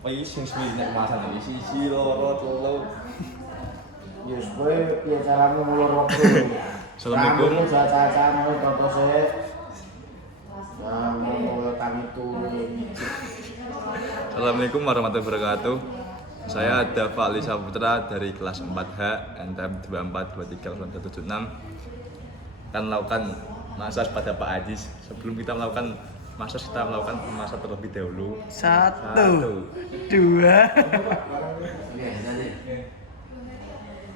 Oh iki sing suwi nek kemasan iki siji loro telu. Yus kowe piye carane ngulur wektu? Assalamualaikum. Rambutmu caca-cacan kowe toto sik. Nah, mau kami turun. Assalamualaikum warahmatullahi wabarakatuh. Saya ada Fahli Saputra dari kelas 4H NTM 242376 akan melakukan massage pada Pak Ajis. Sebelum kita melakukan massage, kita melakukan massage terlebih dahulu. Satu, dua. Oke, jadi.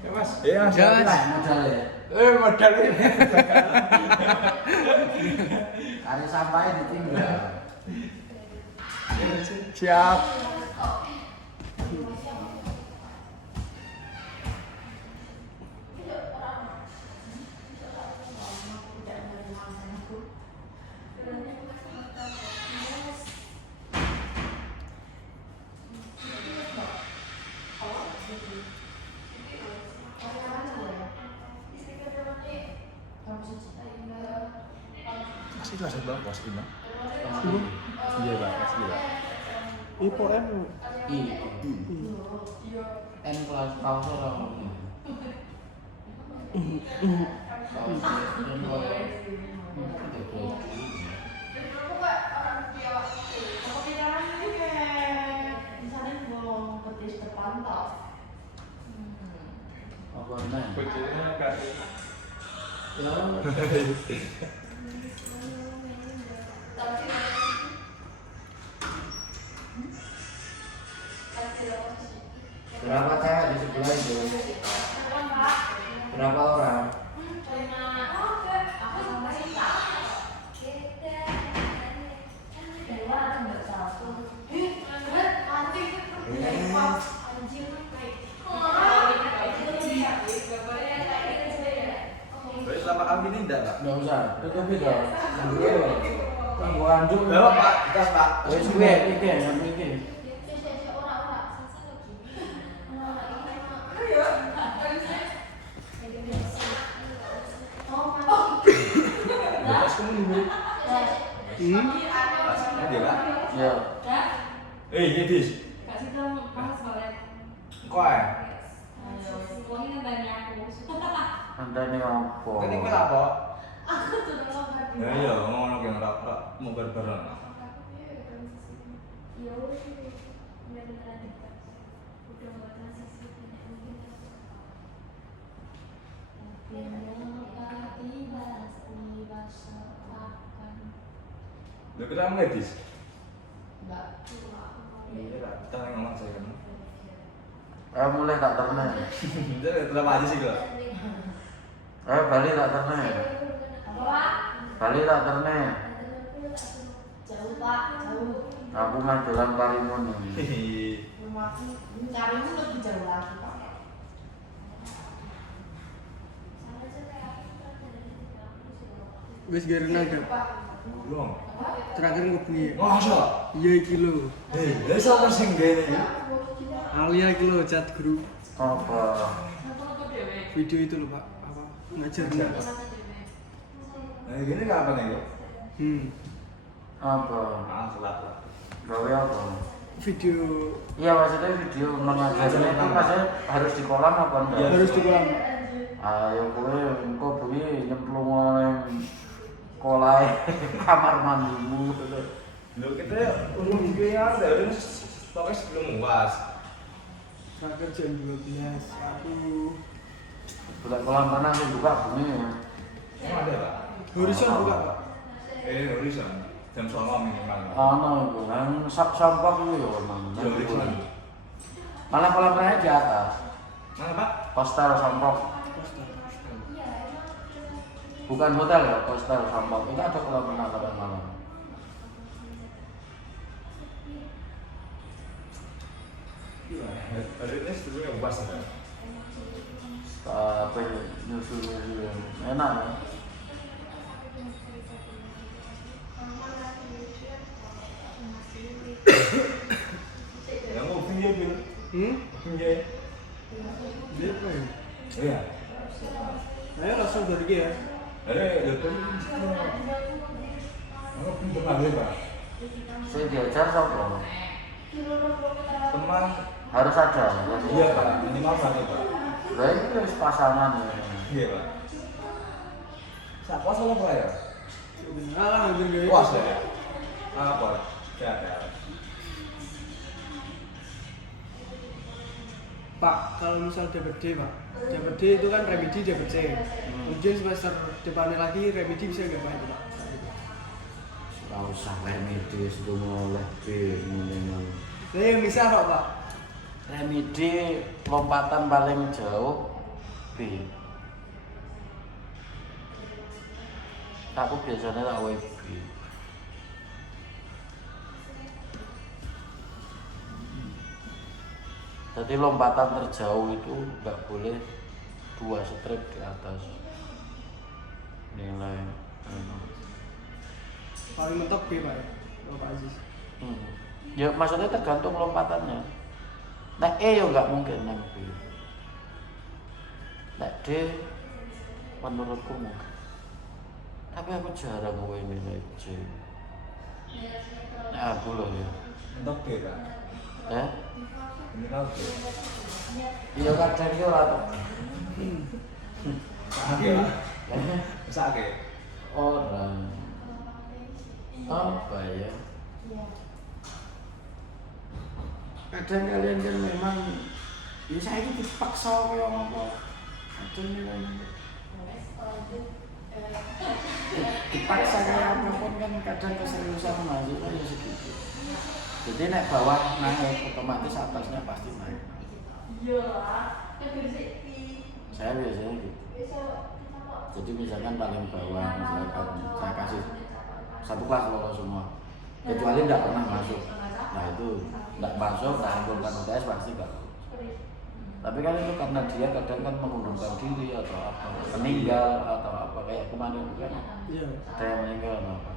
Ya Mas. Iya Mas. Ya, Mas. Modalnya. Modalnya. Hari sampai ditinggal. Siap. Kasih kelas berapa kelas 5? Iya Pak, kelas 5. Ipo M. I. N kelas pausa orang. Apa nih? Kuncinya kasih. Ya. Berapa cewek di sebelah itu? Berapa orang? Berarti selama kami ini enggak Pak? Nggak usah, tutupi dong. Tunggu anjuk. Bawa Pak, gas Pak. Wes gue, iki, yang iki. Gas kamu dulu. Dia Pak. Ya. Ini dis. Kok ya? Anda nih apa? Tadi gue apa? Ya iya, ngomong yang rak mau bareng. Lu kita mau edis? Iya lah, kita yang ngomong saya kan. Mulai tak ternak. Jadi terapa aja sih kok. Bali tak ternak. Bali tak ternak. Jauh Pak, jauh. Aku mah dolan Karimun. Carimu lebih jauh lagi Pak. Wis gara naga. Belum. Terakhir ngebengi. Masa? Iya iki lho. Lah siapa sing gene? Alia iki lho chat grup. Apa? Video itu lho, Pak. Apa? Ngajarnya. Nah, gini kapan ya? Apa? Ah, selat lah. Gawe apa? Video Iya maksudnya video mengajarnya itu maksudnya harus di kolam apa enggak? Iya. harus di kolam. Ayo kowe engko bengi nyemplung nang kolai kamar mandimu. Lo kita umum ya dari pokoknya sebelum UAS. Terakhir jam 12. Aku Bukan kolam renang sih buka bengi ya. Emang ada Pak? Horizon buka, Pak. Horizon. Jam 09.00 minimal. Ono iku kan sampah itu ya memang. Ya, Horizon. Malah kolam renang di atas. Mana Pak? Hostel Sampok. Bukan hotel ya, hostel Sampok. Itu ada kolam renang kadang malam. Hari ini sebelumnya UAS ada. Tapi nyusul enak ya. Yang mau pinjam bil? Pinjam. Dia apa ya? Iya. Ayo langsung dari dia. Depan. Aku pinjam lagi Pak. Saya diajar sapa? Teman Harus ada. iya Pak, minimal satu Pak. Lah ini wis pasangan ya. Iya Pak. Sak puas apa Pak ya? Alah hampir gak Puas ya. Apa? Sehat ya. Pak, kalau misal dapat D Pak, dapat D itu kan remedi dapat C. Kemudian semester depannya lagi remedi bisa nggak Pak itu Pak? Ora usah remedi sebelum oleh B minimal. Nah yang bisa apa Pak? Remedi lompatan paling jauh B. Aku biasanya tak wae B. Jadi lompatan terjauh itu nggak boleh 2 strip di atas nilai Paling mentok B Pak ya, Pak Aziz. Ya maksudnya tergantung lompatannya. Nek E ya nggak mungkin nang B. Nek D menurutku mungkin. Tapi aku jarang ngewe nilai C. Nek aku loh ya. Untuk B Pak. Minimal B. Iya kadang yo ora to. Oke Pak. Oke. Orang apa ya? Kadang kalian kan memang ya saya ini dipaksa kayak apa? Kadang nilainya dipaksa kayak apapun kan kadang keseriusan mahasiswa ya segitu. Jadi naik bawah naik otomatis atasnya pasti naik. Saya biasanya gitu. Jadi misalkan paling bawah misalkan saya kasih satu kelas lolos semua, kecuali tidak pernah masuk. Nah itu tidak masuk, tak kumpulkan UTS pasti nggak. Tapi kan itu karena dia kadang kan mengundurkan diri atau apa, meninggal atau apa kayak kemarin kan Iya. ada yang meninggal atau apa.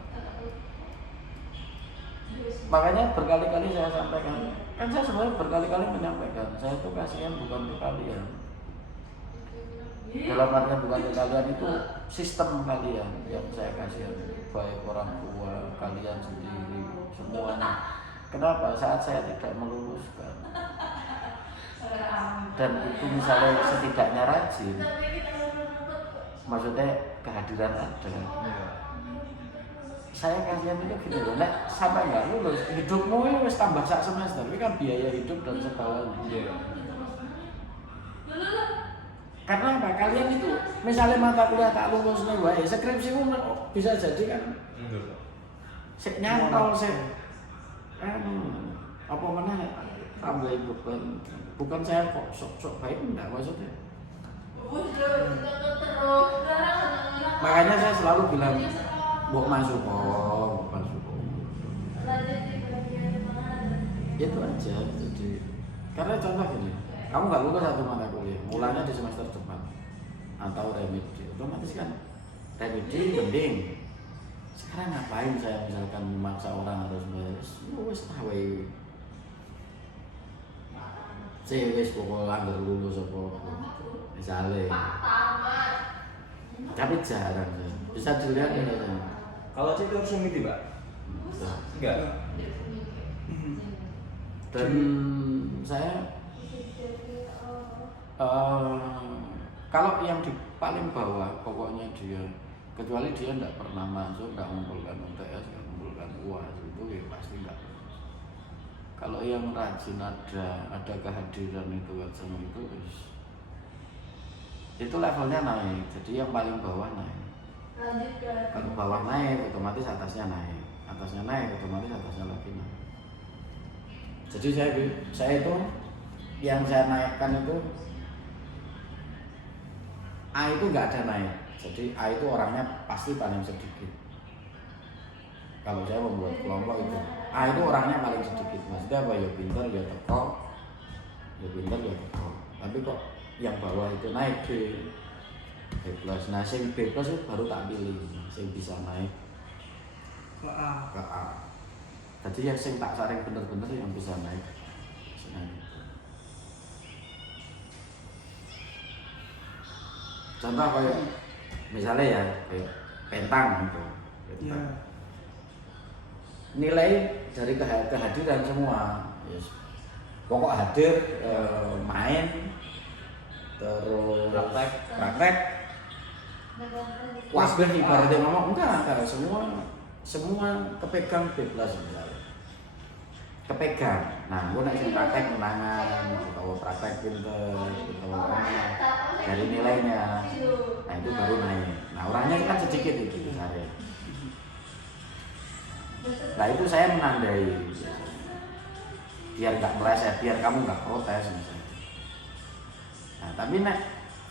Makanya berkali-kali saya sampaikan, kan saya sebenarnya berkali-kali menyampaikan, saya itu kasihan bukan ke kalian. Dalam artian bukan ke kalian itu sistem kalian yang saya kasihan, baik orang tua kalian sendiri semuanya. Kenapa? Saat saya tidak meluluskan dan itu misalnya setidaknya rajin, maksudnya kehadiran ada. Saya kasihan itu gitu loh, nek sampai nggak lulus, hidupmu ini wis tambah sak semester, ini kan biaya hidup dan segalanya. Karena apa? Kalian itu misalnya mata kuliah tak lulus nih, wae skripsimu bisa jadi kan sik nyantol sik apa mana tambah beban. Bukan saya kok sok-sok baik enggak maksudnya. Makanya saya selalu bilang mbok masuk kok, masuk kok. Itu aja. Jadi karena contoh gini, kamu nggak lulus satu mata kuliah, mulanya di semester depan atau remedi, otomatis kan remedi mending. Sekarang ngapain saya misalkan memaksa orang harus wes tahu wes pokoknya nggak lulus apa misalnya. Tapi jarang ya. Bisa dilihat ya. Kalau C itu harus midi Pak? Enggak. Dan saya kalau yang di paling bawah pokoknya dia kecuali dia tidak pernah masuk, tidak mengumpulkan UTS, tidak mengumpulkan UAS itu ya pasti enggak. Kalau yang rajin ada kehadiran itu semua itu levelnya naik. Jadi yang paling bawah naik. Kalau bawah naik otomatis atasnya naik, atasnya naik otomatis atasnya lagi naik. Jadi saya itu yang saya naikkan itu A itu nggak ada naik. Jadi A itu orangnya pasti paling sedikit. Kalau saya membuat kelompok itu A itu orangnya paling sedikit. Maksudnya apa? Ya pintar, ya teko, ya pintar, ya teko. Tapi kok yang bawah itu naik B plus. Nah, yang B plus itu baru tak pilih, yang bisa naik Ke A. ke A. Jadi yang tak saring bener-bener yang bisa naik. Contoh kayak misalnya ya kayak pentang gitu. Iya. nilai dari kehadiran semua. Yes. Pokok hadir, main, terus praktek. Wasbah ibaratnya ngomong enggak semua kepegang B+ misalnya. Kepegang. Nah, gue nek sing praktek menangan, atau praktek pinter, atau dari nilainya. Nah, itu baru naik. Nah, orangnya kan sedikit itu saya. Nah, itu saya menandai biar nggak meleset, biar kamu nggak protes misalnya. Nah, tapi nek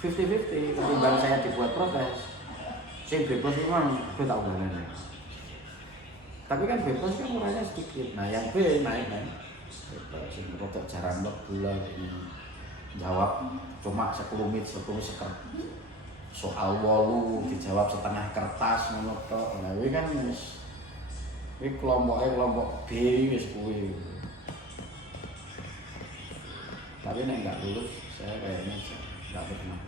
50-50 ketimbang saya dibuat protes. Sing bebas memang gue tak ngomongin. Tapi kan bebas kan orangnya sedikit. Nah, yang B naik kan. Bebas sing rada jarang bulan jawab cuma sekelumit seker. Soal 8 dijawab setengah kertas ngono tok. Nah, kuwi kan wis kelompok B wis kuwi. Tapi nek enggak lulus saya kayaknya enggak pernah.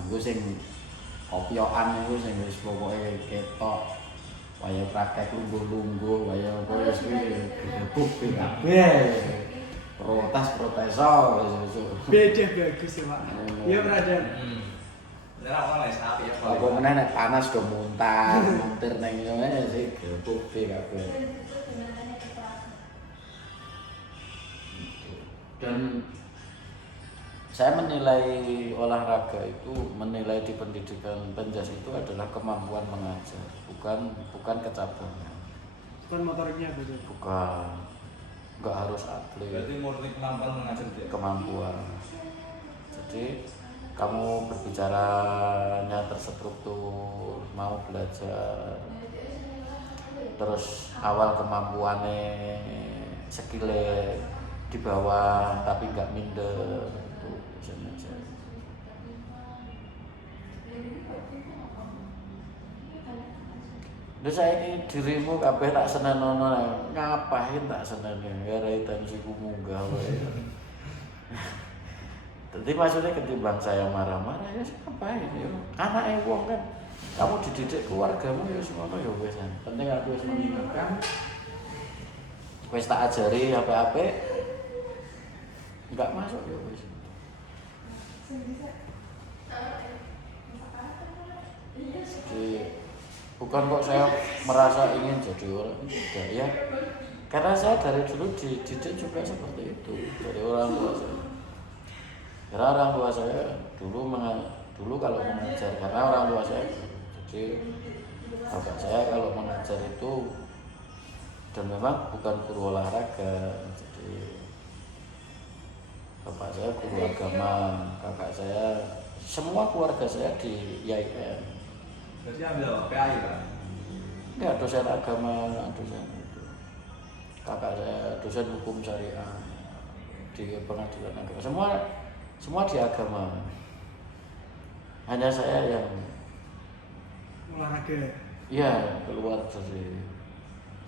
Aku sing kopiokan iku sing wis pokoke ketok waya praktek lungguh-lungguh waya apa wis kuwi gebuk kabeh. Protes wis. Beda bagus ya, Pak. Iya, berada. Ora ono wis api ya. Apa meneh nek panas do muntah, muntir ning ngene sih gebuk kabeh. Dan saya menilai olahraga itu, menilai di pendidikan Penjas itu adalah kemampuan mengajar, bukan kecabangan. Bukan motoriknya gitu. Bukan, nggak harus atlet. Berarti murni kemampuan mengajar dia. Kemampuan. Jadi kamu berbicaranya terstruktur, mau belajar, terus awal kemampuannya skillnya di bawah tapi nggak minder. Lha saiki dirimu kabeh tak senenono ngapain tak senene garai tensiku munggah wae. Dadi maksudnya ketimbang saya marah-marah ya ngapain ya. Anake wong kan kamu dididik keluargamu ya semono ya wis. Penting aku wis mengingatkan. Wis tak ajari apa-apa enggak masuk ya wis. Jadi bukan kok saya merasa ingin jadi orang tidak ya, karena saya dari dulu dididik juga seperti itu dari orang tua saya. Karena orang tua saya dulu kalau mengajar, karena orang tua saya jadi bapak saya kalau mengajar itu dan memang bukan guru olahraga, jadi bapak saya guru agama, kakak saya, semua keluarga saya di IAIN. Berarti ambil apa? PAI kan? Ya dosen agama, dosen itu. Kakak saya dosen hukum syariah di pengadilan agama. Semua di agama. Hanya saya yang Olahraga. iya keluar dari.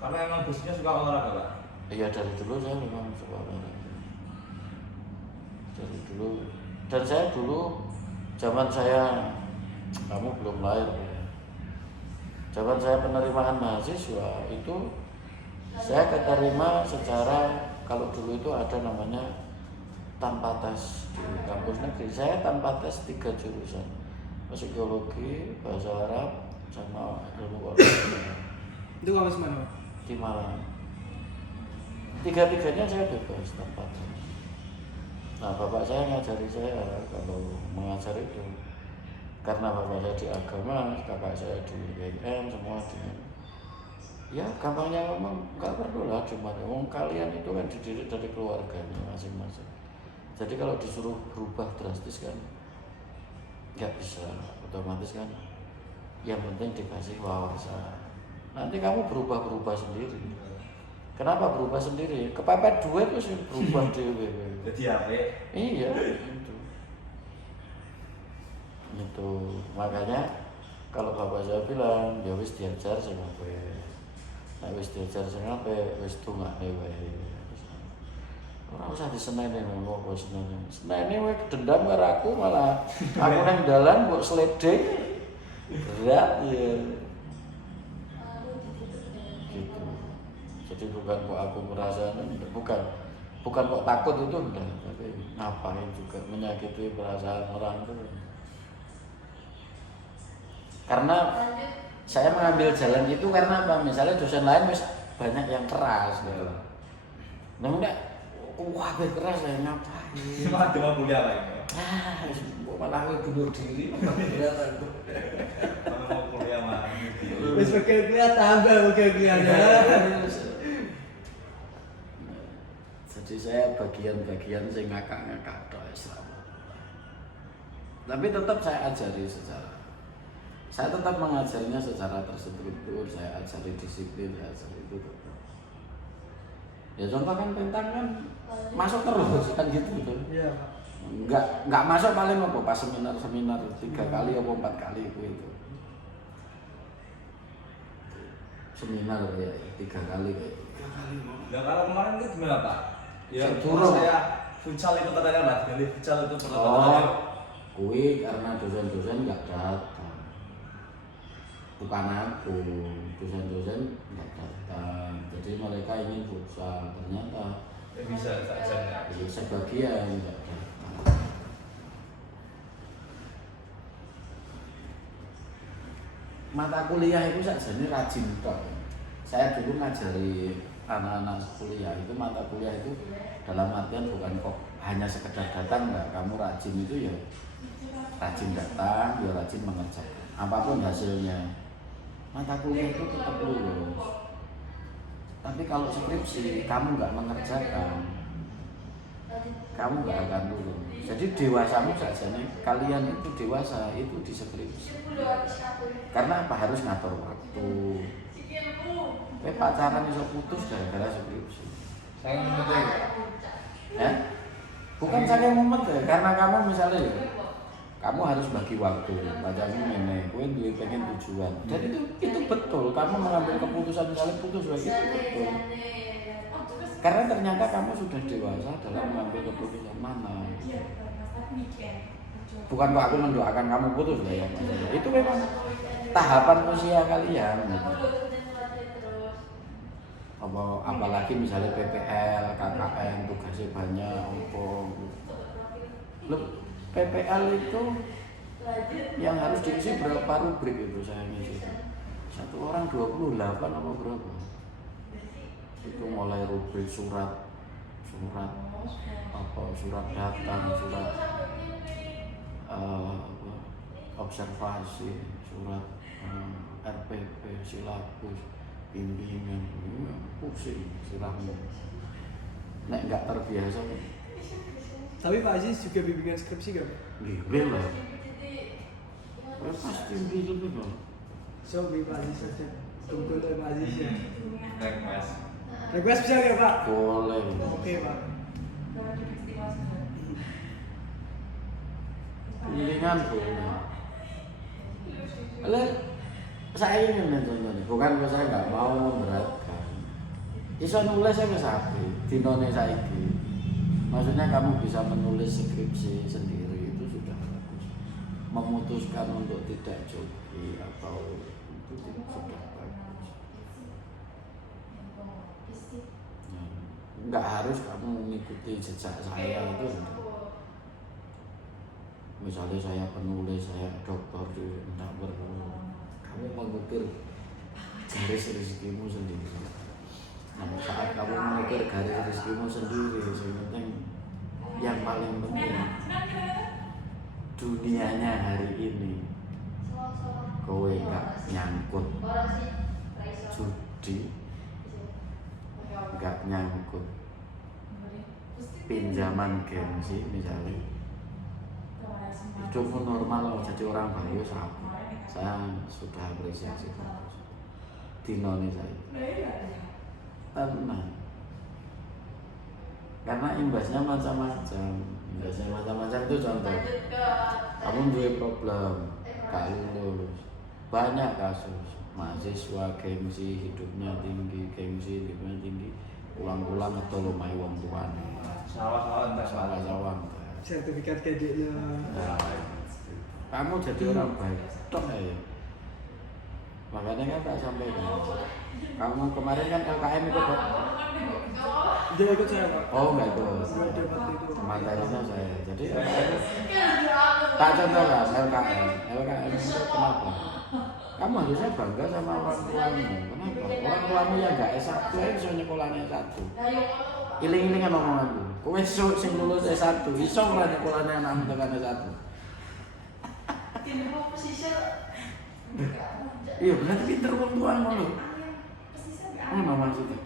Karena emang bosnya suka olahraga, Pak. Iya dari dulu saya memang suka olahraga. Dari dulu. Dan saya dulu zaman saya kamu belum lahir. Zaman saya penerimaan mahasiswa itu saya keterima secara kalau dulu itu ada namanya tanpa tes di kampus negeri. Saya tanpa tes 3 jurusan, psikologi, bahasa Arab, sama ilmu keluarga. Itu kampus mana, Pak? Di Malang. 3-tiganya saya bebas tanpa tes. Nah bapak saya ngajari saya kalau mengajar itu. Karena bapak saya di agama, kakak saya di IAIN, semua di. Ya gampangnya ngomong nggak perlu lah cuma ngomong kalian itu kan dididik dari keluarganya masing-masing. Jadi kalau disuruh berubah drastis kan nggak bisa, otomatis kan. Yang penting dikasih wawasan. Nanti kamu berubah sendiri. Kenapa berubah sendiri? Kepepet duit terus berubah dewe. Jadi apa? Iya. Itu makanya kalau bapak saya bilang ya wis diajar sing apik. Nek wis diajar sing apik wis dongane wae. Ora usah diseneni ngono kok seneni. Seneni wae dendam karo aku malah aku nang dalan mbok sledeng. Berat ya. Jadi bukan kok aku merasa bukan kok takut itu enggak, tapi ngapain juga menyakiti perasaan orang itu. Karena saya mengambil jalan itu karena apa? Misalnya dosen lain banyak yang keras gitu. Nah enggak, wah keras saya ngapain? Cuma cuma kuliah lagi. Malah aku bunuh diri. Berat aku. Mau kuliah mah. Wis pakai kuliah tambah pakai kuliahnya. Jadi saya bagian-bagian sing ngakak-ngakak tok Islam. Tapi tetap saya ajari saya tetap mengajarinya secara terstruktur, saya ajari disiplin, saya ajari itu tetap. Ya contoh kan pentang kan masuk terus kan gitu tuh. Iya, Pak. Enggak masuk paling apa pas seminar 3 kali atau 4 kali itu. Seminar ya 3 kali kayak. Nah kalau kemarin itu gimana Pak? Ya Turun. saya futsal itu katanya lah, jadi futsal itu pertama Oh, kali. kui karena dosen-dosen nggak datang. Bukan aku, dosen-dosen nggak datang. Jadi mereka ingin futsal, ternyata Ya bisa saja ya. sebagian nggak datang. Mata kuliah itu saja ini rajin toh. Saya dulu ngajari anak-anak kuliah itu mata kuliah itu dalam artian bukan kok hanya sekedar datang enggak, kamu rajin itu ya rajin datang, ya rajin mengerjakan apapun hasilnya. Mata kuliah itu tetap lulus. Tapi kalau skripsi kamu nggak mengerjakan, kamu nggak akan lulus. Jadi dewasamu saja nih, kalian itu dewasa itu di skripsi. Karena apa? Harus ngatur waktu. Pacaran bisa putus gara-gara skripsi. Saya ngerti. Ya? Bukan saya mumet ya, karena kamu misalnya ya, kamu harus bagi waktu. Pacarmu nenek, kowe duwe pengen tujuan. Dan itu betul. Kamu mengambil keputusan misalnya putus lagi itu betul. Karena ternyata kamu sudah dewasa dalam mengambil keputusan mana. Bukan kok aku mendoakan kamu putus lah ya. Itu memang tahapan usia kalian. Apalagi misalnya PPL, KKN tugasnya banyak, PPL itu yang harus diisi berapa rubrik itu saya ngisi. Satu orang 28 apa berapa? Itu mulai rubrik surat datang, surat observasi, surat RPP, silabus, bimbingan, pusing sirahmu. Nek nggak terbiasa. Tapi Pak Aziz juga bimbingan skripsi gak Pak? Bimbing lah. Pasti bimbing lah. So, Pak Aziz saja. Tunggu Pak Aziz ya. Request. Request bisa gak Pak? Boleh. Oke Pak. Bimbingan boleh. Oleh saya ingin contohnya, bukan saya nggak mau memberatkan. Iso nulis saya kesapi, dinone saiki. Maksudnya kamu bisa menulis skripsi sendiri itu sudah bagus. Memutuskan untuk tidak joki atau itu sudah bagus. Nggak harus kamu mengikuti jejak saya itu enggak. Misalnya saya penulis, saya dokter tidak perlu. Kamu mengukir garis rezekimu sendiri. Nah, saat kamu mengukir garis rezekimu sendiri, yang penting, yang paling penting dunianya hari ini, kowe gak nyangkut judi, gak nyangkut pinjaman gengsi misalnya. Hidupmu normal, jadi orang baru saya sudah apresiasi bagus. Dinoni saya tenang, karena imbasnya macam-macam. Itu contoh kamu punya problem gak lulus, banyak kasus mahasiswa gengsi hidupnya tinggi, pulang-pulang atau lumai wong tuane sawah-sawah Sertifikat kreditnya. nah, kamu jadi orang baik toh ya. Makanya kan tak sampaikan Kamu kemarin kan LKM ikut Pak? Dia ikut saya Pak. Oh enggak ikut. Nggak dapat itu. Materinya saya. Jadi LKM tak contohkan LKM. LKM itu kenapa? Kamu harusnya bangga sama orang tuamu. Kenapa? Orang tuamu yang enggak S1 aja bisa nyekolahnya S1. Iling-ilingan omonganku. Kowe esuk sing lulus S1 iso ora nyekolahnya anakmu tekan S1. Iya, berarti pinter wong tuamu lho. Maksudnya.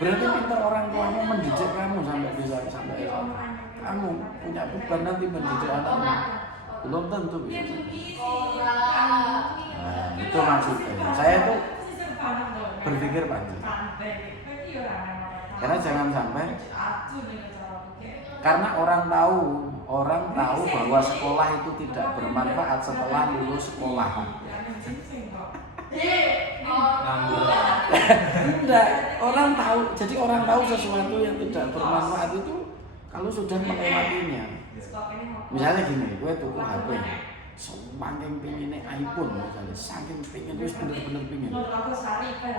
Berarti pinter orang tuamu mendidik kamu sampai bisa sampai S1. Kamu punya beban nanti mendidik anakmu. Belum tentu bisa. Nah, itu maksudnya. Saya tuh berpikir panjang. Karena jangan sampai karena orang tahu bahwa sekolah itu tidak bermanfaat setelah lulus sekolah. Enggak, orang tahu. Jadi orang tahu sesuatu yang tidak bermanfaat itu kalau sudah melewatinya. Misalnya gini, gue tuku HP, saking pengennya iPhone misalnya, saking pengen, terus bener-bener pengen.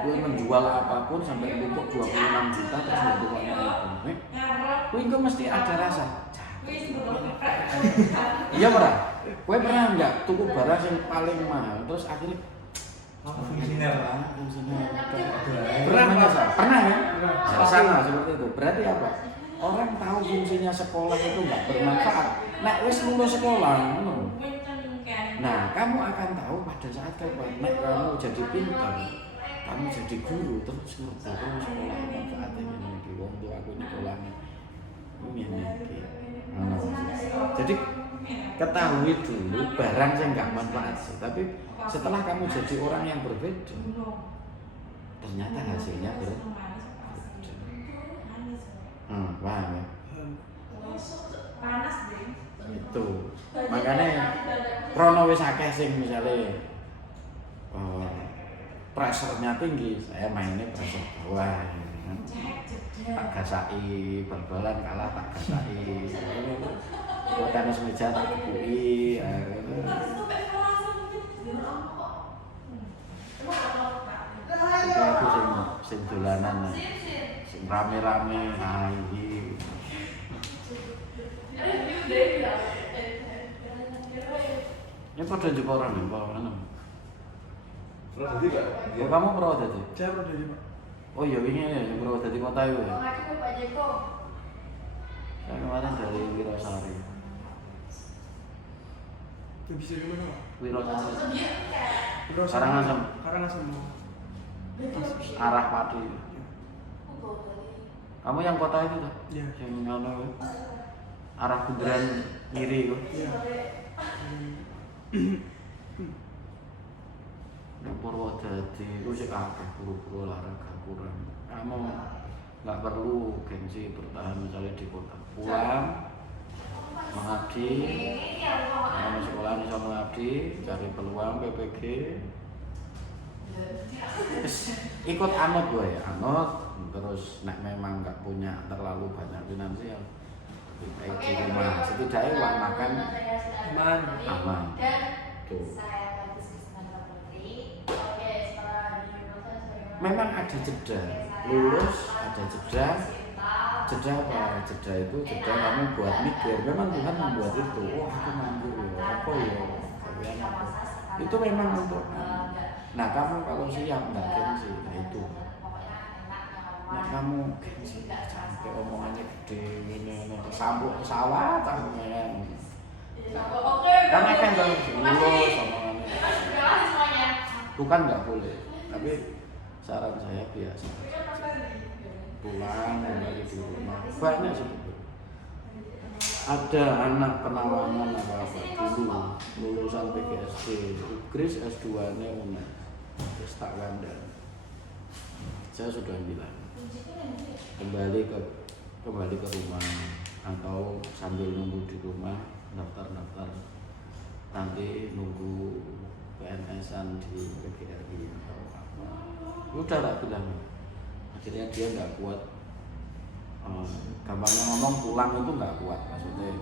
Gue menjual apapun sampai butuh 26 juta terus gue tukangnya iPhone. Gue mesti ada rasa. Iya pernah. Gue pernah nggak tuku barang yang paling mahal terus akhirnya pernah kan? Sama seperti itu. Berarti apa? Orang tahu fungsinya sekolah itu nggak bermanfaat. Nek wis lulus sekolah, nah kamu akan tahu pada saat kamu jadi pintar, kamu jadi guru terus kamu sekolah manfaatnya ini wong tua aku nyekolahnya ini. Jadi ketahui dulu barang yang nggak manfaat sih, tapi setelah kamu jadi orang yang berbeda, ternyata hasilnya berbeda. Paham ya? Itu makanya krono wis akeh sing misale pressure-nya tinggi, saya mainnya pressure bawah ya. Tak gasai, bal-balan kalah tak gasai. Kalau tenis meja tak kebui. Aku sing dolanan, sing rame-rame, iki. Ini pada jumpa orang nih, orang. Purwodadi Pak? Oh, kamu Purwodadi? Saya Purwodadi Pak. Oh iya, ini ya, Purwodadi kota itu ya? Saya kemarin dari Wirosari. Lebih dari mana Pak? Wirosari. Karangasem. Karangasem. Arah Pati. Kamu yang kota itu tuh? Iya. Yang arah Bundaran kiri itu? Iya. Purwodadi itu sih akeh puru-puru olahraga kurang. Kamu nggak perlu gengsi bertahan misalnya di kota. Pulang mengabdi, kamu sekolah bisa mengabdi, cari peluang PPG. Ikut anut gue ya, anut. Terus nek memang nggak punya terlalu banyak finansial, baik di rumah setidaknya uang makan aman. Tuh. Memang ada jeda, lulus ada jeda apa? Jeda itu jeda kamu buat mikir. Memang Tuhan membuat itu. Oh aku nganggur ya, apa ya? Itu memang untuk. Nah kamu kalau siap nggak gengsi, nah itu. Nah kamu gengsi, sampai omongannya gede, ini sambut pesawat, tangan. Karena kan kalau lulus omongannya, bukan nggak boleh, tapi saran saya biasa pulang kembali di rumah banyak sebetulnya. Ada anak penawanan apa dulu lulusan PGSD, Gris S2 nya udah terus tak kandang. Saya sudah bilang kembali ke rumah atau sambil nunggu di rumah daftar nanti nunggu PNS-an di PGRI atau apa. Udah tak bilang. Akhirnya dia nggak kuat. Gampangnya ngomong pulang itu nggak kuat, maksudnya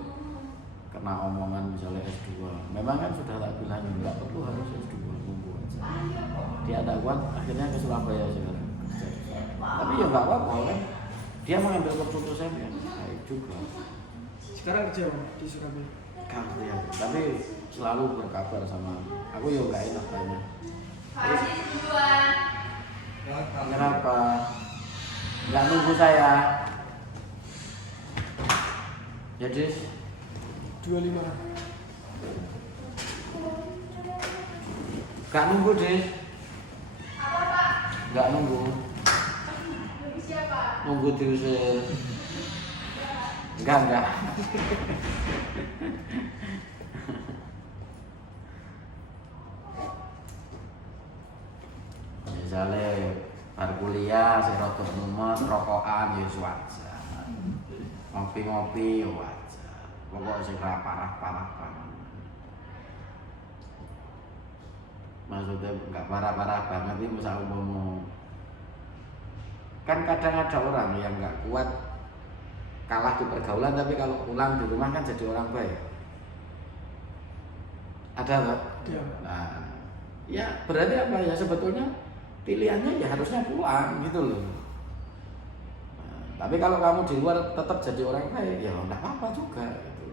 kena omongan misalnya S2. Memang kan sudah tak bilang nggak perlu harus S2, nunggu aja. Dia tak kuat, akhirnya ke Surabaya sekarang. ya nggak apa-apa kan. Dia mengambil keputusan yang baik juga. Sekarang kerja Pak, di Surabaya. Ngerti ya. Tapi selalu berkabar sama aku ya nggak enak tanya. Kenapa? Nggak nunggu saya. Jadi 25. nggak nunggu deh. Nggak nunggu. Nunggu diusir. Enggak. Misalnya bar kuliah, sing rada mumet, rokokan ya wajar. Ngopi-ngopi ya wajar. Pokoknya sing ra parah-parah banget. Maksudnya nggak parah-parah banget ini misal umpama kan kadang ada orang yang nggak kuat kalah di pergaulan tapi kalau pulang di rumah kan jadi orang baik. Ada nggak? Iya. Nah, ya berarti apa ya sebetulnya pilihannya ya harusnya pulang gitu loh. Nah, tapi kalau kamu di luar tetap jadi orang baik ya nggak apa-apa juga gitu.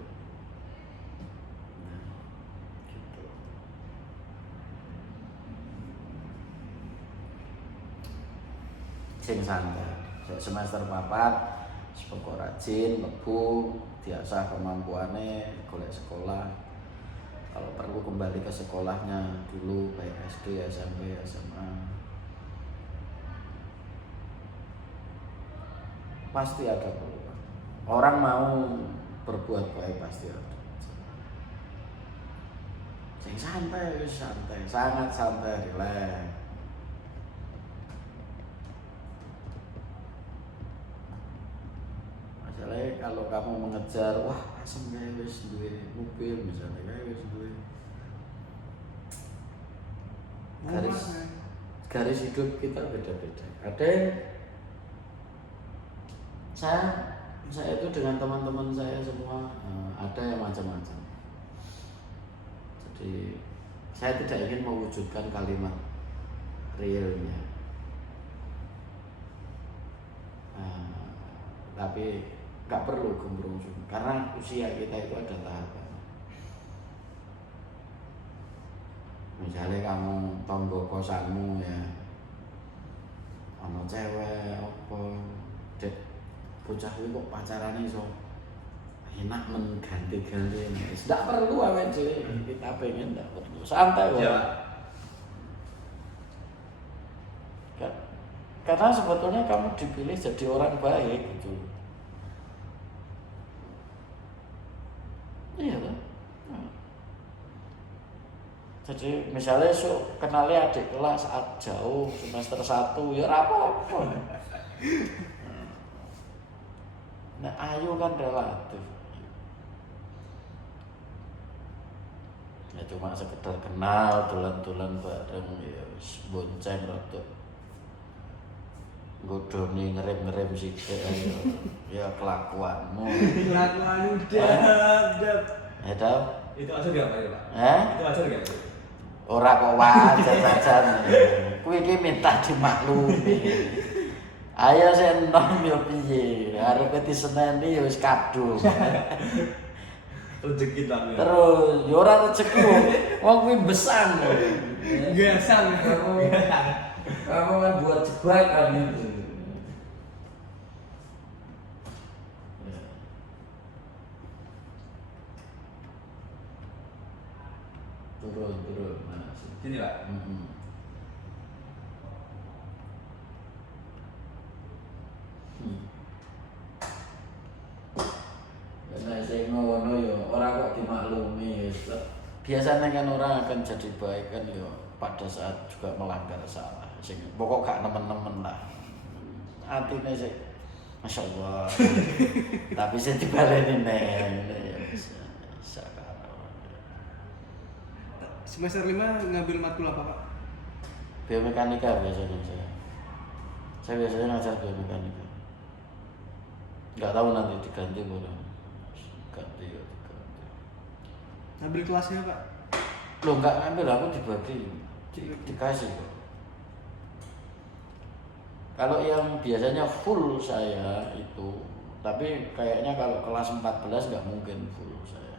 Nah, gitu. Sing santai. Semester 4 pokok rajin, lebu, diasah kemampuannya, golek sekolah. Kalau perlu kembali ke sekolahnya dulu, baik SD, SMP, SMA. Pasti ada peluang. Orang mau berbuat baik pasti ada. Sing santai, sangat santai, relax. Misalnya kalau kamu mengejar, wah asem kayak wis duwe mobil misalnya kayak wis duwe garis hidup kita beda-beda. Ada yang saya itu dengan teman-teman saya semua ada yang macam-macam. Jadi saya tidak ingin mewujudkan kalimat realnya, tapi nggak perlu gumbrung-gumbrung karena usia kita itu ada tahapan. Misalnya kamu tonggo kosanmu ya, ono cewek apa, dek bocah kuwi kok pacarane iso enak mengganti-ganti. Tidak perlu awake dhewe kita pengen tidak perlu santai kok. Ya. Karena sebetulnya kamu dipilih jadi orang baik gitu. Iya kan? Jadi misalnya kenali adik kelas jauh semester 1 ya apa-apa. Nah ayu kan relatif. Ya cuma sekedar kenal, dolan-dolan bareng ya bonceng rada. Godhone ngerem-ngerem sithik ya kelakuanmu. Kelakuan udah. Ya tau? Itu aja gak Pak? Itu aja gak? Ora kok wajar sajan. Kuwi iki minta dimaklumi. Ayo seneng yo piye? Arepe diseneni ya wis kadung. Rezeki tapi. Terus yo ora rezeki wong kuwi besang. Gasang. Kamu kan buat jebakan itu. Turun. Nah, Sini Pak. Karena saya ngono ya orang kok dimaklumi. Biasanya kan orang akan jadi baik kan ya pada saat juga melanggar salah. Pokok gak nemen-nemen lah. Atine sih Masya Allah. Tapi saya dibaleni neng. Semester 5 ngambil matkul apa Pak? Biomekanika biasanya saya. Saya biasanya ngajar biomekanika. Nggak tahu nanti diganti boleh. Ganti. Ngambil kelasnya Pak? Loh nggak ngambil, aku dibagi, dikasih kok. Kalau yang biasanya full saya itu, tapi kayaknya kalau kelas 14 nggak mungkin full saya.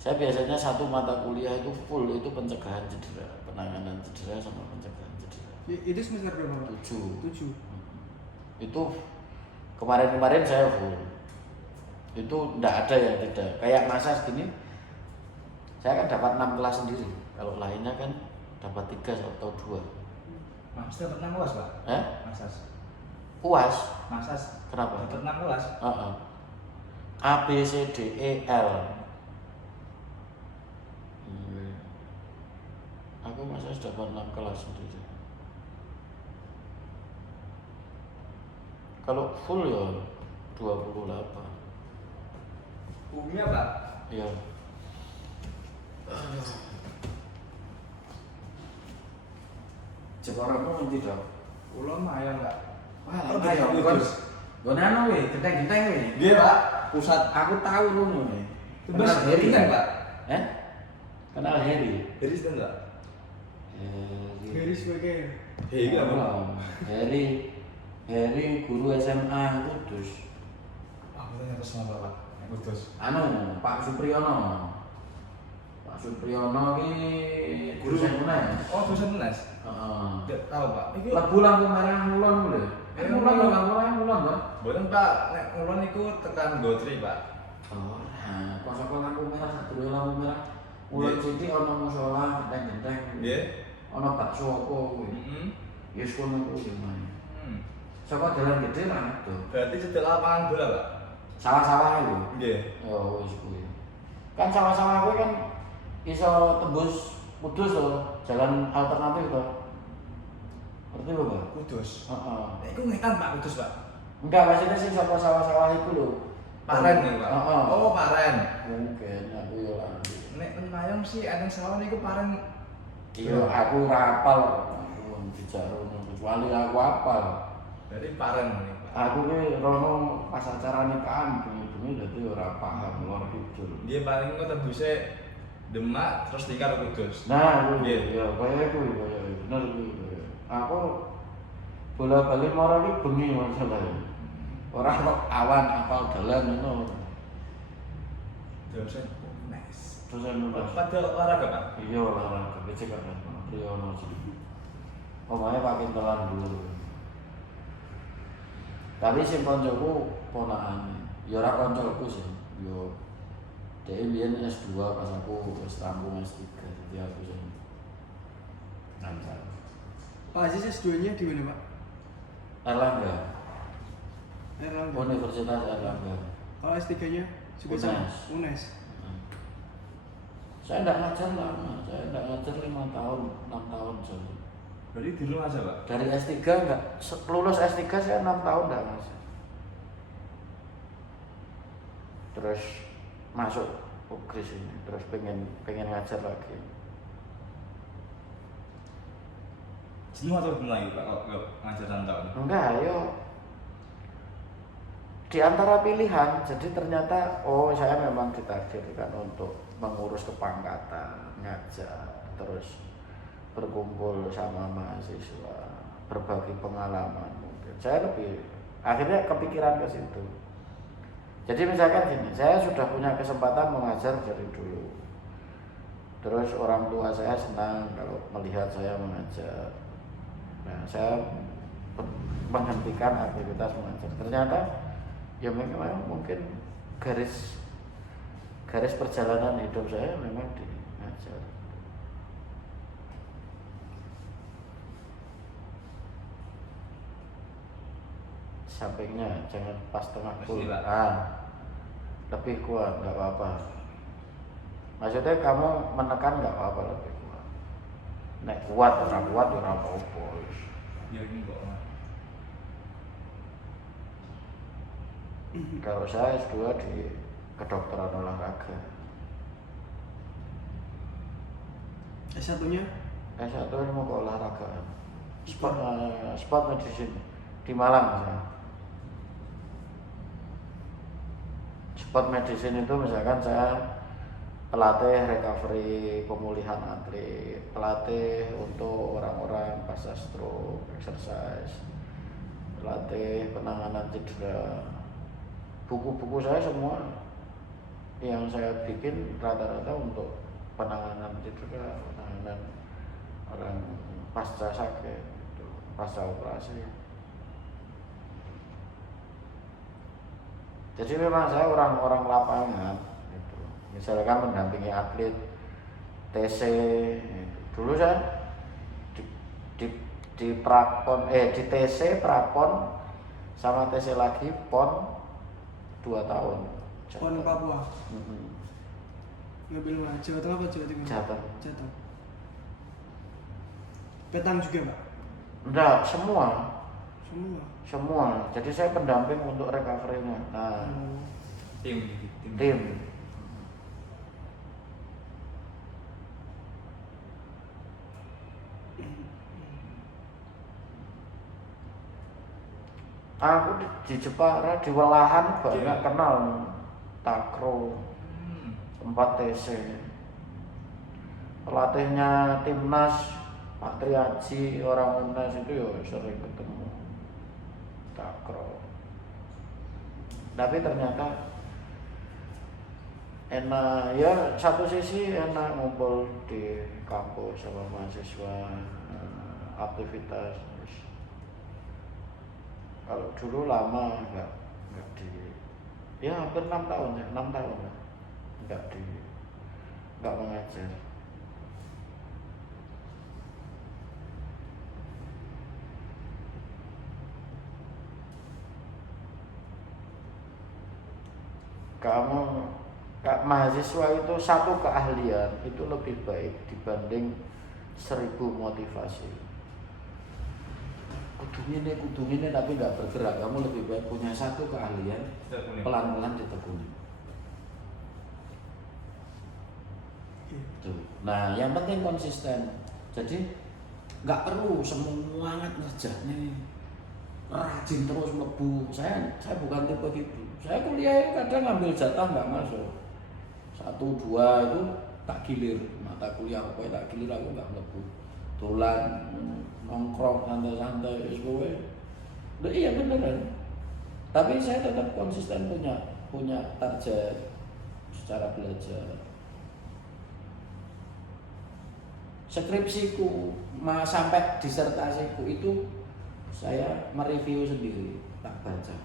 Saya biasanya satu mata kuliah itu full, itu pencegahan cedera, penanganan cedera sama pencegahan cedera. Itu semester berapa Pak? 7. 7. Itu kemarin-kemarin saya full. Itu enggak ada yang tidak. Kayak masa gini, saya kan dapat 6 kelas sendiri. Kalau lainnya kan dapat 3 atau 2. Mas dapat 6 kelas, Pak? Masas. UAS. Masas. Kenapa? Dapat 6 kelas. A, B, C, D, E, L. Aku masa dapat 6 kelas sendiri. Kalau full ya 28. Umumnya, Pak? Iya. Jepara pun tidak. Ulo mah Pak. Wah, Oh, ayo gitu, kon. Gus. Gonano we, genteng-genteng we. Nggih, Pak. Pusat. Aku tahu ngono nih. Terus kan, Pak? Kenal Harry. Jadi sudah enggak? Dari sebagai Hei, apa? Harry guru SMA Kudus. Aku tanya terus sama Pak. Kudus. Pak Supriyono. Pak Supriyono ki Guru UNES. Oh, dosen UNES. Heeh. Enggak tahu, Pak. Iki Lebu lampu merah ngulon lho. Ngulon lho, lampu merah ngulon to. Mboten, Pak. Nek ngulon iku tekan Gotri, Pak. Oh, nah, pas aku lampu merah satu lampu merah. Ngulon sithik ana musala genteng-genteng. Nggih. Ana bakso apa kuwi. Heeh. Ya kono kuwi main. Hmm. Saka dalan gede lah itu. Berarti cedek lapangan bola, Pak. Sawah-sawah itu. Nggih. Oh, wis kuwi. Kan sawah-sawah kuwi kan iso tembus Kudus to, jalan alternatif to. Ngerti lho, Pak? Kudus. Heeh. Nek iku ngetan, Pak, Kudus, Pak. Enggak, maksudnya sing saka sawah-sawah iku lho. Paren nih, Pak. Heeh. Oh, Paren. Mungkin aku yo lali. Nek Mayong sih eneng sawah niku Paren. Iya, aku ora apal. Aku bicara kecuali aku apal. Berarti Paren nih, Pak. Aku ki rono pas acara nikahan bengi-bengi dadi ora paham lor kidul. Dia paling kok tembusnya Demak terus Tikar Kudus. Nah, Nggih. ya kaya kuwi kaya bener kuwi. Aku bola-bali marang iki bengi masalah. Ora kok awan apal dalan ngono. Dosen UNES. Terus anu Pada olahraga, Pak. iya olahraga becek kan Priyono sih. Omahe Pak Kintelan dulu. Tapi sing koncoku ponakane, ya ora koncoku sih. Yo dia biyen S2 pas aku wis rampung S3 jadi aku sing ngajar. Pak Aziz S2-nya di mana, Pak? Erlangga, Erlangga. Universitas Erlangga. Kalau S3-nya juga sama UNES. UNES. Saya enggak ngajar lama, saya enggak ngajar 5 tahun, 6 tahun saja. Berarti di rumah aja, Pak. Dari S3 enggak, lulus S3 saya 6 tahun enggak ngajar. Terus masuk UGRIS ini, terus pengen ngajar lagi. Jenuh atau belum lagi, Pak, kalau nggak ngajar 6 tahun? Enggak, ayo di antara pilihan, jadi ternyata oh saya memang ditakdirkan untuk mengurus kepangkatan, ngajar, terus berkumpul sama mahasiswa, berbagi pengalaman mungkin. Saya lebih akhirnya kepikiran ke situ. Jadi misalkan gini, saya sudah punya kesempatan mengajar dari dulu. Terus orang tua saya senang kalau melihat saya mengajar. Nah, saya menghentikan aktivitas mengajar. Ternyata ya memang mungkin garis perjalanan hidup saya memang di ngajar. Sampingnya jangan pas tengah Pasti, Pak. lebih kuat nggak apa-apa. Maksudnya kamu menekan nggak apa-apa lebih kuat. Nek kuat orang kuat orang apa-apa. Ya ini kok. Kalau saya S2 di kedokteran olahraga. S1-nya S1 ilmu keolahragaan. Sport medicine di Malang saya. Sport medicine itu misalkan saya pelatih recovery pemulihan atlet, pelatih untuk orang-orang pasca stroke, exercise, pelatih penanganan cedera. Buku-buku saya semua yang saya bikin rata-rata untuk penanganan cedera, penanganan orang pasca sakit, gitu, pasca operasi. Jadi memang saya orang-orang lapangan, gitu. Misalkan mendampingi atlet TC, gitu. Dulu saya di prapon di TC prapon sama TC lagi pon 2 tahun. Pon Papua. Mm-hmm. Ngambil mana? Jawa Tengah apa Jawa Timur? Jateng. Jateng. Petang juga Pak? Enggak, semua. Jadi saya pendamping untuk recovery-nya. Nah, tim. Aku di Jepara di Welahan banyak kenal Takro, tempat TC. Pelatihnya timnas Pak Triaji orang Unas itu ya sering ketemu Takro. Tapi ternyata enak ya, satu sisi enak ngumpul di kampus sama mahasiswa, aktivitas. Kalau dulu lama enggak di ya hampir 6 tahun lah enggak mengajar. Mahasiswa itu satu keahlian itu lebih baik dibanding 1000 motivasi. Kudu ini tapi nggak bergerak. Kamu lebih baik punya satu keahlian, pelan-pelan ditekuni. Tuh. Nah, yang penting konsisten. Jadi nggak perlu semangat ngerjain, rajin terus mlebu. Saya bukan tipe gitu. Saya kuliah kadang ngambil jatah nggak masuk. 1, 2 itu tak gilir. Mata kuliah pokoknya tak gilir, aku nggak mlebu. Dolan nongkrong santai-santai wis kowe. Iya beneran. Tapi saya tetap konsisten punya target secara belajar. Skripsiku sampai disertasiku itu saya mereview sendiri, tak baca.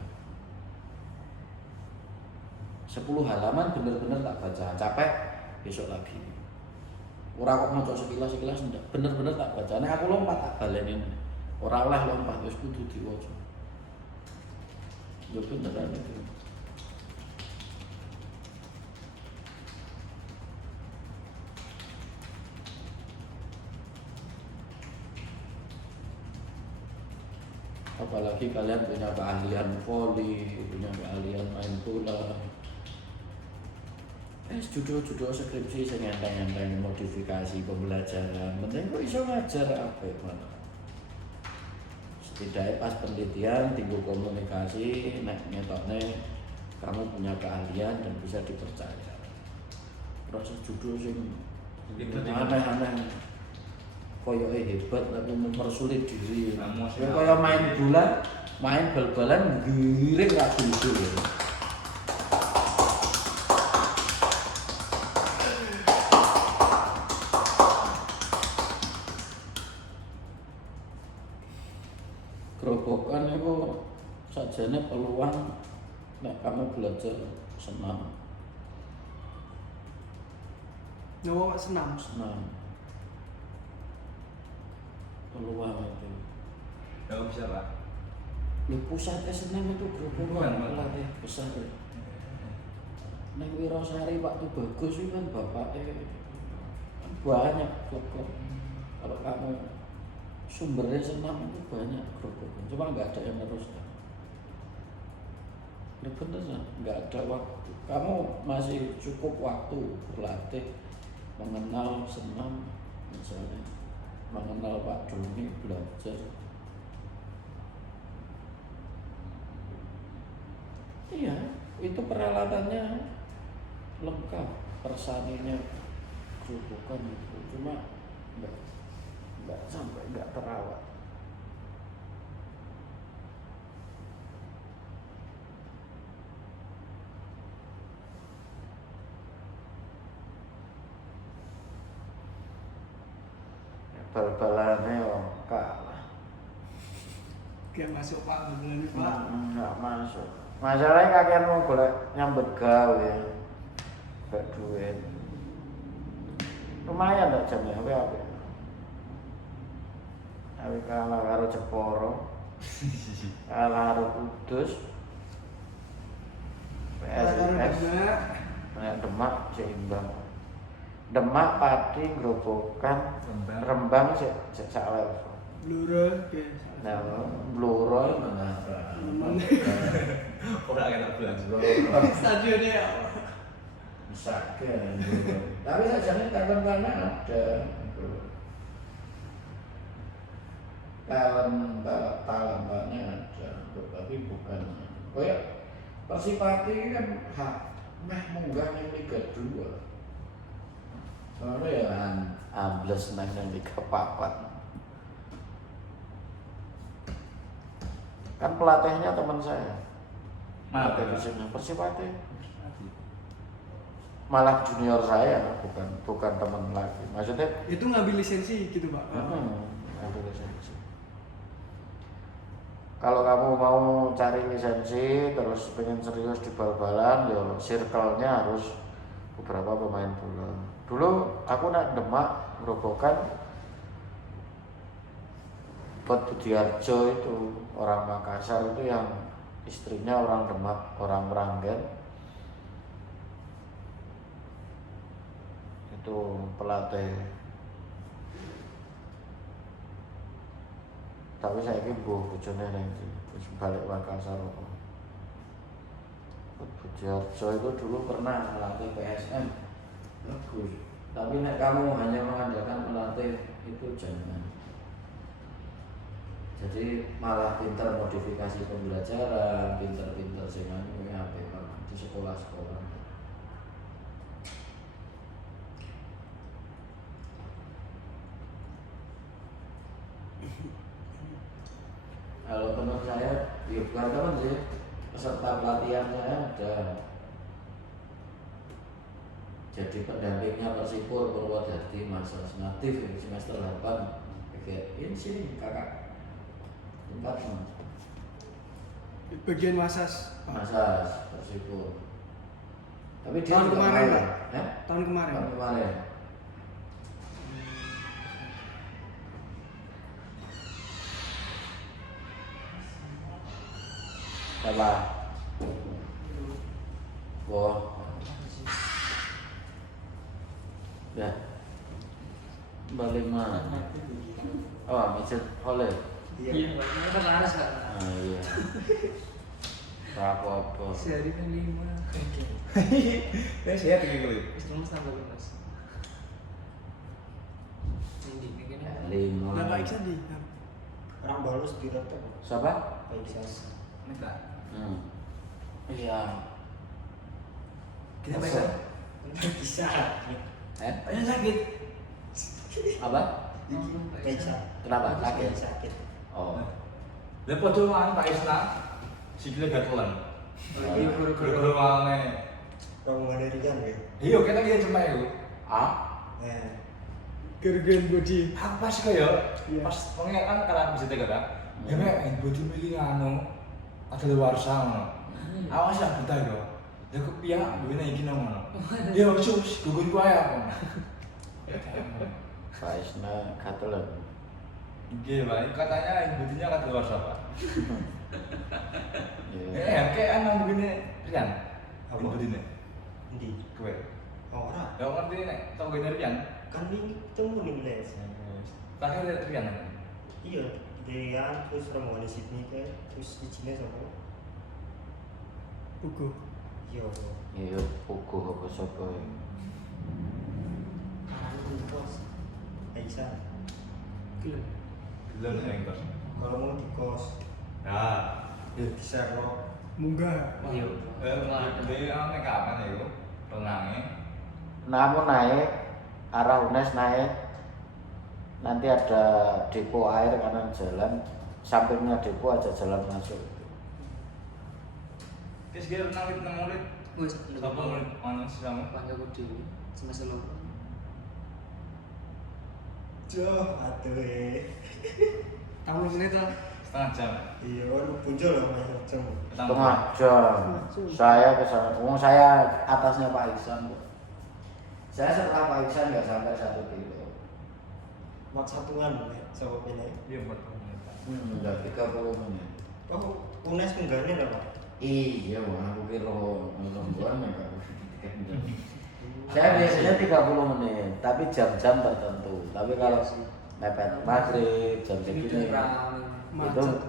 10 halaman bener-bener tak baca, capek besok lagi. Ora kok maca sekilas ndak, bener-bener tak baca. Nek aku lompat tak baleni. Ora oleh lompat wis kudu diwaca. Yo beneran itu. Apalagi kalian punya keahlian voli, punya keahlian main bola. Judul-judul skripsi sing enteng-enteng modifikasi pembelajaran. Penting kok iso ngajar apa mana. Setidaknya pas penelitian tinggal komunikasi, ngetokne kamu punya keahlian dan bisa dipercaya. Proses judul sing aneh-aneh. Koyoke hebat tapi mempersulit diri. Kayak main bola, main bal-balan giring ra gundul. Gerobokan itu sajane peluang nek kamu belajar senam. Nyawa senam. Peluang itu. Kalau bisa Pak. Di pusatnya senam itu gerobokan pelatih besar. Neng Wirosari waktu bagus itu kan bapaknya kan banyak klub. Kalau kamu sumbernya senam itu banyak gerobokan, cuma nggak ada yang teruskan. Ini bener nggak ada waktu. Kamu masih cukup waktu berlatih, mengenal senam misalnya, mengenal Pak Doni, belajar. Iya, itu peralatannya lengkap, persaninya gerobokan itu, cuma nggak sampai nggak terawat. bal-balannya yo kalah. Gak masuk Pak, beneran Pak. Nggak masuk. Masalahnya kakean mau golek nyambut gawe. Gak duit. Lumayan tak jamnya apa? Tapi kalah karo Jeporo. Kalah karo Kudus. PSIS. Nek Demak seimbang. Demak Pati Grobogan Rembang sik sak level. Bluro, oke. Nah, Bluro mana? Ora kena belas. Stadionnya ya. Bisa kan. Tapi sajane talent ada. Talentnya ada, tapi bukan. Kayak Persipati kan meh munggah yang Liga 2. Soalnya ya ambles nang yang Liga 4. Kan pelatihnya teman saya. Pelatih di sini Persipati. Malah junior saya, bukan teman lagi. Maksudnya Itu ngambil lisensi gitu Pak. ngambil lisensi. Kalau kamu mau cari lisensi terus pengen serius di bal-balan, ya circle-nya harus beberapa pemain bola. Dulu aku nak Demak, Grobogan, Pot Budiarjo itu orang Makassar itu yang istrinya orang Demak, orang Meranggen. Itu pelatih. Tapi saya ini bojone ning terus balik Makassar. Budiarjo itu dulu pernah melatih PSM. Bagus. Tapi nek kamu hanya mengandalkan pelatih itu jangan. Jadi malah pintar modifikasi pembelajaran, pintar-pintar sing anu apik di sekolah-sekolah. Kalau teman saya, ya bukan teman sih, peserta pelatihan saya ada. Jadi pendampingnya Persipur Purwodadi masa natif ini semester 8. Oke, ini sini kakak. Tempat Bagian Masas. Pak. Masas Persipur. Tapi dia Tahun juga kemarin, main. Pak. Tahun kemarin. Tahun kemarin. Apa? Wah. Ya. Balik mana? Oh, Misal oleh. Iya, Pak. Kan laras Pak. Ah iya. Apa-apa. Sehari kan 5. Ya sehat iki kuwi. Wis terus tambah Mas. Ini kene. Lima. Nah, Pak Iksan di. Orang balus di rata. Siapa? Pak Iksas. Nek. Iya. Kita Masa? Bisa. Ayo sakit. Apa? Bisa. Kenapa? Sakit? Sakit. Oh. Lah padha wae Pak Isna. Sikile gatelan. Oh iya, Guru-guru wae. Rombongan dari kan ya. Iya, kita iki cemek iku. Ah? Nah, Gergen body. Apa sih kaya? Iya. Pas wong kan karena bisa tega kan. Ya mek bodi iki anu ada luar sana. Awas ya kita itu. Ya kepiak duwene iki nang ngono. Ya wis gugur ku ae aku. Pak Isna gatelan. Oke, Pak. Katanya bodinya kata luar sana. Iya. Kayak anang begini Rian. Apa? Bodine. di Kowe. orang Ya ngerti nek tau gene Rian. kan ini ketemu nih les. Terakhir Rian. Iya, Dean terus rombongan di Sydney ke terus di Cina sama. Ugo. Iya. Iya, puguh apa sapa ya? Aisyah. Belum yang terus. Kalau mau di kos, Ya. di Sherlock. Munggah. Iya. Dia nek kapan ya iku? Renange. Namun naik, arah UNES naik. Nanti ada depo air kanan jalan, sampingnya depo aja jalan masuk. Wis ge renang wit nang murid. Wis Sapa murid mana sih kamu? Kancaku dhewe semester loro. Joh, aduh Tamu sini tuh. Setengah jam. iya lu punjo loh mas jam Setengah jam. Saya ke sana. Saya atasnya Pak Iksan. kok. Saya setelah Pak Iksan nggak sampai 1 kilo. mak satuan ya sama ini Iya, 40 menit. Udah 30 menit. oh unes enggaknya lah pak Iya, wah, aku kira lombuan ya Kak. Saya biasanya 30 menit, tapi jam-jam tertentu. Tapi kalau mepet maghrib, jam Ini segini udah rame. itu. Macet.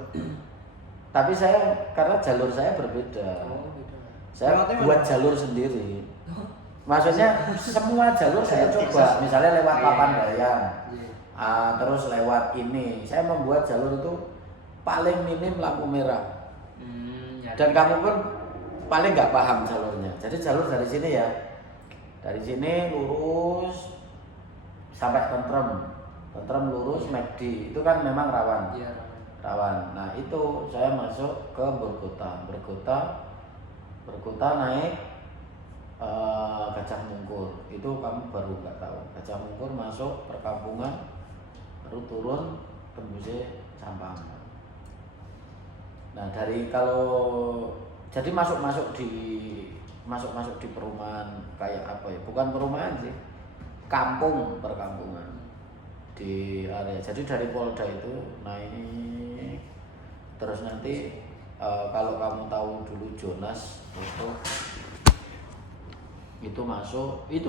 Tapi saya karena jalur saya berbeda. Oh, beda. Saya Lewatnya buat mana? jalur sendiri. Maksudnya semua jalur saya coba. Misalnya lewat Papandayan, Iya. terus lewat ini. Saya membuat jalur itu paling minim lampu merah. Ya. Dan kamu pun paling nggak paham jalurnya. Jadi jalur dari sini ya, dari sini lurus sampai tentrem lurus McD itu kan memang rawan. Iya. Rawan. Nah itu saya masuk ke Berkota naik Gajah Mungkur. Itu kamu baru nggak tahu. Gajah Mungkur masuk perkampungan, baru turun tembusnya Sampang. Nah dari kalau jadi masuk di perumahan kayak apa ya? Bukan perumahan sih, perkampungan di area. Jadi dari Polda itu naik terus nanti kalau kamu tahu dulu Jonas itu masuk itu